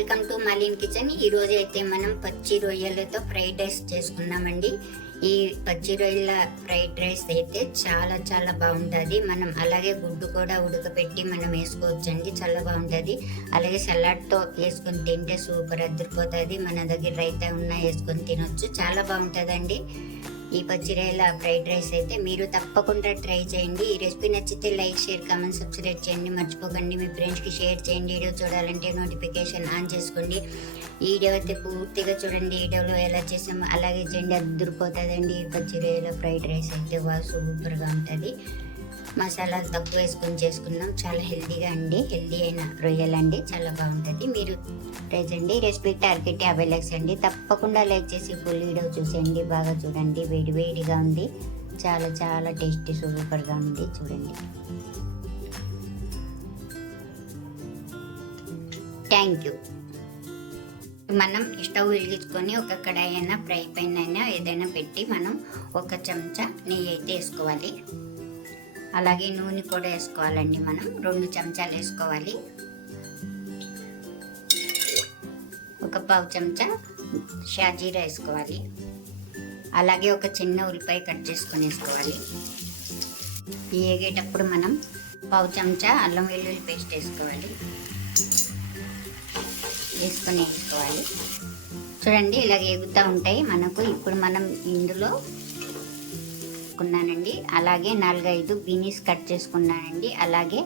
Welcome to మలీన్ kitchen. ఈ రోజు అయితే మనం పచ్చి రొయ్యలతో ఫ్రైడ్ రైస్ చేసుకున్నామండి. ఈ పచ్చి రొయ్యల ఫ్రైడ్ రైస్ అయితే చాలా చాలా బాగుంటుంది. మనం అలాగే గుడ్డు కూడా ఉడకపెట్టి మనం వేసుకోవచ్చండి. చాలా బాగుంటుంది. అలాగే సలాడ్తో వేసుకొని తింటే సూపర్ అద్దరిపోతుంది. మన దగ్గర రైతా ఉన్నా వేసుకొని తినొచ్చు. చాలా బాగుంటుందండి. ఈ పచ్చిరాయల ఫ్రైడ్ రైస్ అయితే మీరు తప్పకుండా ట్రై చేయండి. ఈ రెసిపీ నచ్చితే లైక్ షేర్ కామెంట్ సబ్స్క్రైబ్ చేయండి. మర్చిపోకండి. మీ ఫ్రెండ్స్కి షేర్ చేయండి. వీడియో చూడాలంటే నోటిఫికేషన్ ఆన్ చేసుకోండి. ఈ వీడియో అయితే పూర్తిగా చూడండి. వీడియోలో ఎలా చేసామో అలాగే చేయండి అద్దరిపోతుందండి ఈ పచ్చిరాయల ఫ్రైడ్ రైస్ అయితే బాగా సూపర్గా ఉంటుంది. మసాలాలు తక్కువ వేసుకొని చేసుకున్నాం. చాలా హెల్తీగా అండి. హెల్తీ అయిన రొయ్యలండి చాలా బాగుంటుంది. మీరు ట్రై చేయండి రెసిపీ టార్గెట్ యాభై లైక్స్ అండి. తప్పకుండా లైక్ చేసి ఫుల్ వీడియో చూసేయండి. బాగా చూడండి. వేడి వేడిగా ఉంది. చాలా చాలా టేస్టీ సూపర్గా ఉంది. చూడండి. Thank you. మనం స్టవ్ వెలిగించుకొని ఒక కడాయి అయినా ఫ్రై పైన అయినా ఏదైనా పెట్టి మనం ఒక చెంచా నెయ్యి అయితే వేసుకోవాలి. అలాగే నూనె కూడా వేసుకోవాలండి మనం. రెండు చెంచాలు వేసుకోవాలి. ఒక పావు చెంచా షాజీరా వేసుకోవాలి. అలాగే ఒక చిన్న ఉల్లిపాయ కట్ చేసుకొని వేసుకోవాలి. వేగేటప్పుడు మనం పావు చెంచా అల్లం వెల్లుల్లి పేస్ట్ వేసుకోవాలి. వేసుకొని వేసుకోవాలి. చూడండి ఇలాగ ఎగుతూ ఉంటాయి. మనకు ఇప్పుడు మనం ఇందులో తీసుకున్నానండి అలాగే నాలుగైదు బీనీస్ కట్ చేసుకున్నానండి. అలాగే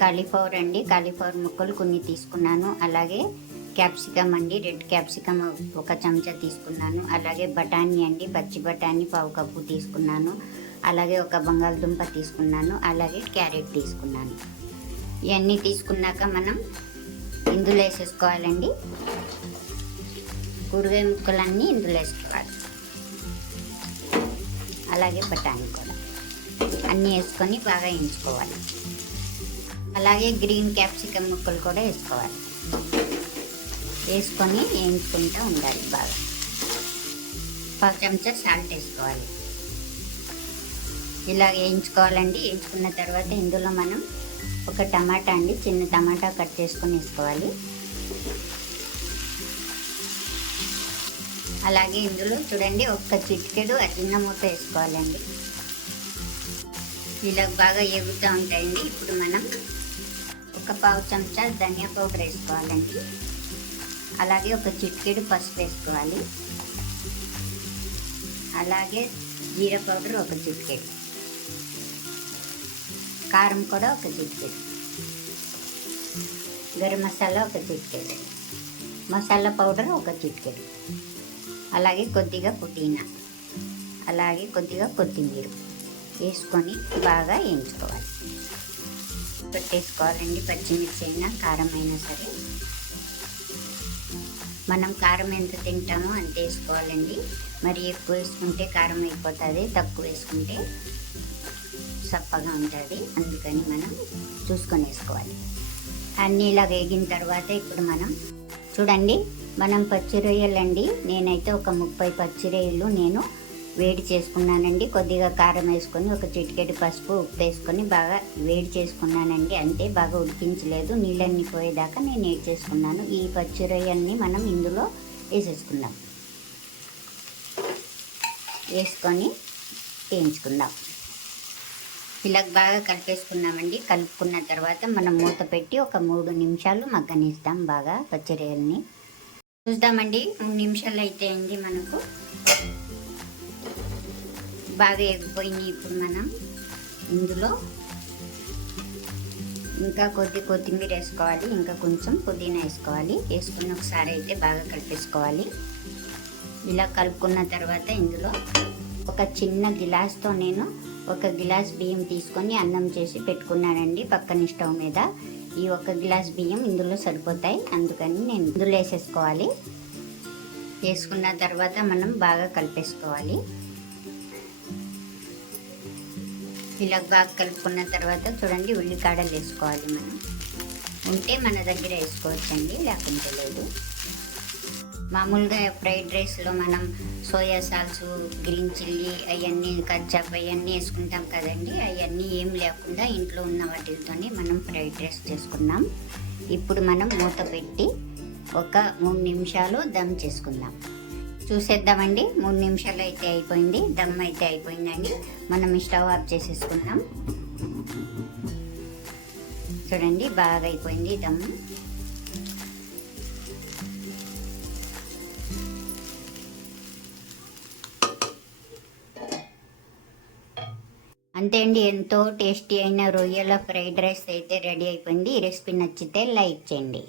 కాలీఫ్లవర్ అండి. కాలీఫ్లవర్ ముక్కలు కొన్ని తీసుకున్నాను. అలాగే క్యాప్సికమ్ అండి. రెడ్ క్యాప్సికమ్ ఒక చెంచా తీసుకున్నాను. అలాగే బఠానీ అండి. పచ్చి బఠానీ పావు కప్పు తీసుకున్నాను. అలాగే ఒక బంగాళదుంప తీసుకున్నాను. అలాగే క్యారెట్ తీసుకున్నాను. ఇవన్నీ తీసుకున్నాక మనం ఇందులో వేసేసుకోవాలండి. కూరగాయ ముక్కలన్నీ ఇందులో వేసుకోవాలి. అలాగే బఠానీ కూడా. అన్నీ వేసుకొని బాగా వేయించుకోవాలి అలాగే గ్రీన్ క్యాప్సికమ్ ముక్కలు కూడా వేసుకోవాలి. వేసుకొని వేయించుకుంటూ ఉండాలి బాగా. పావు చెంచా సాల్ట్ వేసుకోవాలి. ఇలా వేయించుకోవాలండి వేయించుకున్న తర్వాత ఇందులో మనం ఒక టమాటా అండి చిన్న టమాటా కట్ చేసుకొని వేసుకోవాలి. అలాగే ఇందులో చూడండి ఒక్క చిటికెడు అజిన్న మూత వేసుకోవాలండి. ఇలా బాగా ఎగుతూ ఉంటాయండి. ఇప్పుడు మనం ఒక పావు చెంచా ధనియా పౌడర్ వేసుకోవాలండి. అలాగే ఒక చిటికెడు పసుపు వేసుకోవాలి. అలాగే జీర పౌడర్ ఒక చిటికెడు. కారం కూడా ఒక చిటికెడు. గరం మసాలా ఒక చిటికెడు. మసాలా పౌడర్ ఒక చిటికెడు. అలాగే కొద్దిగా పుదీనా. అలాగే కొద్దిగా కొత్తిమీర వేసుకొని బాగా వేయించుకోవాలి. పెట్టేసుకోవాలండి పచ్చిమిర్చి అయినా కారం అయినా సరే. మనం కారం ఎంత తింటామో అంత వేసుకోవాలండి. మరి ఎక్కువ వేసుకుంటే కారం అయిపోతుంది తక్కువ వేసుకుంటే సప్పగా ఉంటుంది. అందుకని మనం చూసుకొని వేసుకోవాలి. అన్నీ ఇలా వేగిన తర్వాత ఇప్పుడు మనం చూడండి మనం పచ్చి రొయ్యలండి నేనైతే ఒక ముప్పై పచ్చి రొయ్యలు నేను వేడి చేసుకున్నానండి. కొద్దిగా కారం వేసుకొని ఒక చిటికెడు పసుపు ఉప్పు వేసుకొని బాగా వేడి చేసుకున్నానండి. అంతే బాగా ఉడికించలేదు నీళ్ళన్నీ పోయేదాకా నేను వేడి చేసుకున్నాను. ఈ పచ్చి రొయ్యల్ని మనం ఇందులో వేసేసుకుందాం. వేసుకొని వేయించుకుందాం. ఇలా బాగా కలిపేసుకున్నామండి. కలుపుకున్న తర్వాత మనం మూత పెట్టి ఒక మూడు నిమిషాలు మగ్గనిస్తాం బాగా పచ్చిరొయ్యల్ని చూద్దామండి మూడు నిమిషాలు అయితే అండి మనకు. బాగా ఎగిపోయినాయి ఇప్పుడు మనం. ఇందులో ఇంకా కొద్ది కొత్తిమీర వేసుకోవాలి ఇంకా కొంచెం పుదీనా వేసుకోవాలి. వేసుకుని ఒకసారి అయితే బాగా కలిపేసుకోవాలి. ఇలా కలుపుకున్న తర్వాత ఇందులో ఒక చిన్న గిలాస్తో నేను ఒక గ్లాస్ బియ్యం తీసుకొని అన్నం చేసి పెట్టుకున్నానండి పక్కన స్టవ్ మీద. ఈ ఒక గ్లాస్ బియ్యం ఇందులో సరిపోతాయి. అందుకని నేను ఇందులో వేసేసుకోవాలి. వేసుకున్న తర్వాత మనం బాగా కలిపేసుకోవాలి. ఇలా బాగా కలుపుకున్న తర్వాత చూడండి ఉల్లికాడలు వేసుకోవాలి మనం. ఉంటే మన దగ్గర వేసుకోవచ్చండి లేకుంటే లేదు. మామూలుగా ఫ్రైడ్ రైస్లో మనం సోయా సాల్స్ గ్రీన్ చిల్లీ అవన్నీ కచ్చాప్ అవన్నీ వేసుకుంటాం కదండి. అవన్నీ ఏం లేకుండా ఇంట్లో ఉన్న వాటితోనే మనం ఫ్రైడ్ రైస్ చేసుకున్నాం. ఇప్పుడు మనం మూత పెట్టి ఒక మూడు నిమిషాలు దమ్ చేసుకుందాం. చూసేద్దామండి. మూడు నిమిషాలు అయితే అయిపోయింది. దమ్ అయితే అయిపోయిందండి. మనం స్టవ్ ఆఫ్ చేసేసుకుందాం చూడండి బాగా అయిపోయింది దమ్. అంతే అండి ఎంతో టేస్టీ అయిన రొయ్యల ఫ్రైడ్ రైస్ అయితే రెడీ అయిపోయింది. ఈ రెసిపీ నచ్చితే లైక్ చేయండి.